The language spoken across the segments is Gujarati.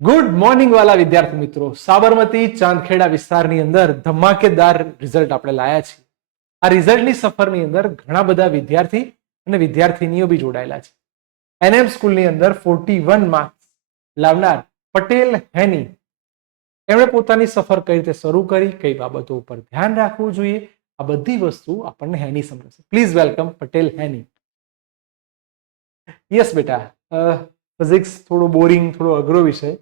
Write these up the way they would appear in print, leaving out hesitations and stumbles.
ગુડ મોર્નિંગ વાલા વિદ્યાર્થી મિત્રો, સાબરમતી ચાંદખેડા વિસ્તારની અંદર ધમાકેદાર રિઝલ્ટ આપણે લાયા છીએ. આ રિઝલ્ટની સફરની અંદર ઘણા બધા વિદ્યાર્થી અને વિદ્યાર્થીનીઓ બી જોડાયેલા છે. એનએમ સ્કૂલની અંદર 41 માર્ક્સ લાવનાર પટેલ હેની એમણે પોતાની સફર કઈ રીતે શરૂ કરી, કઈ બાબતો ઉપર ધ્યાન રાખવું જોઈએ, આ બધી વસ્તુ આપણને હેની સમજશે. Please welcome Patel Heni. Yes બેટા, ફિઝિક્સ થોડો બોરિંગ, થોડો અઘરો વિષય.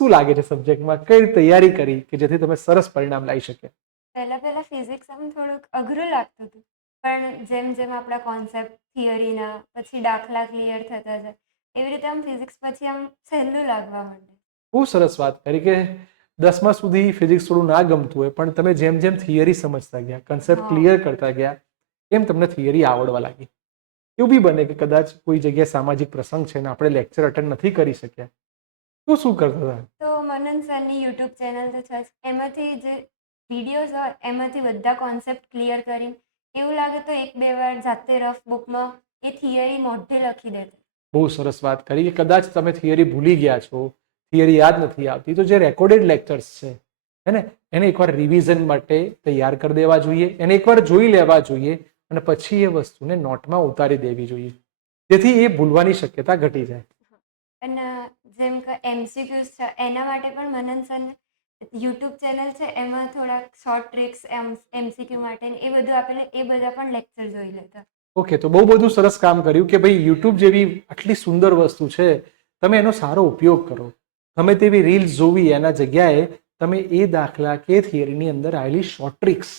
શું લાગે છે સબ્જેક્ટમાં, કઈ તૈયારી કરી કે જેથી તમે સરસ પરિણામ લાવી શકે? પહેલા ફિઝિક્સ આમ થોડુંક અઘરું લાગતું હતું, પણ જેમ જેમ આપણા કોન્સેપ્ટ થિયરીના પછી દાખલા ક્લિયર થતા જાય એવી રીતે આમ ફિઝિક્સ પછી આમ સહેલું લાગવા માંડે. બહુ સરસ વાત કરી કે 10મા સુધી ફિઝિક્સ થોડું ના ગમતું હોય, પણ તમે જેમ જેમ થિયરી સમજતા ગયા, કન્સેપ્ટ ક્લિયર કરતા ગયા, એમ તમને થિયરી આવડવા લાગી. એવું બી બને કે કદાચ કોઈ જગ્યાએ સામાજિક પ્રસંગ છે ને આપણે લેક્ચર અટેન્ડ નથી કરી શક્યા, તો શું કરતા હતા? તો મનન સરની યુટ્યુબ ચેનલ તો છે જ, એમાંથી જે વિડીયોઝ હોય એમાંથી બધા કોન્સેપ્ટ ક્લિયર કરીને એવું લાગે તો એક બે વાર જાતે રફ બુકમાં એ થિયરી મોઢે લખી દેતા. બહુ સરસ વાત કરી કે કદાચ તમે થિયરી ભૂલી ગયા છો, થિયરી યાદ નથી આવતી, તો જે રેકોર્ડેડ લેક્ચર્સ છે હે ને, એને એકવાર રિવિઝન માટે તૈયાર કરી દેવા જોઈએ, એને એકવાર જોઈ લેવા જોઈએ અને પછી એ વસ્તુને નોટમાં ઉતારી દેવી જોઈએ, જેથી એ ભૂલવાની શક્યતા ઘટી જાય. અને જેમ કે એમસીક્યુઝ છે એના માટે પણ મનન સરને યુટ્યુબ ચેનલ છે, એમાં થોડાક શોર્ટ ટ્રિક્સ એમસીક્યુ માટે એ બધું આપેલું, એ બધા પણ લેક્ચર જોઈ લેતા. ઓકે, તો બહુ બધું સરસ કામ કર્યું કે ભાઈ યુટ્યુબ જેવી આટલી સુંદર વસ્તુ છે, તમે એનો સારો ઉપયોગ કરો. તમે તેવી રીલ્સ જોવી એના જગ્યાએ તમે એ દાખલા કે થિયરીની અંદર આવેલી શોર્ટ ટ્રિક્સ,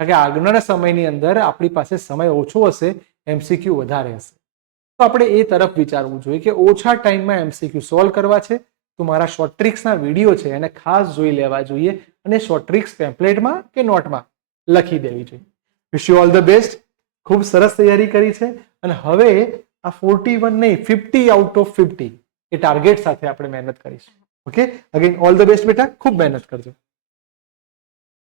કારણ કે આગળના સમયની અંદર આપણી પાસે સમય ઓછો હશે, એમસીક્યુ વધારે હશે, તો આપણે એ તરફ વિચારવું જોઈએ કે ઓછા ટાઈમમાં એમસીક્યુ સોલ્વ કરવા છે, તો મારા શોર્ટ ટ્રિક્સના વિડીયો છે એને ખાસ જોઈ લેવા જોઈએ અને શોર્ટ ટ્રિક્સ ટેમ્પલેટમાં કે નોટમાં લખી દેવી જોઈએ. Wish you all the best. ખૂબ સરસ તૈયારી કરી છે અને હવે આ 41 નહીં, 50 આઉટ ઓફ 50 એ ટાર્ગેટ સાથે આપણે મહેનત કરીશું. Okay, again all the best બેટા, ખૂબ મહેનત કરજો.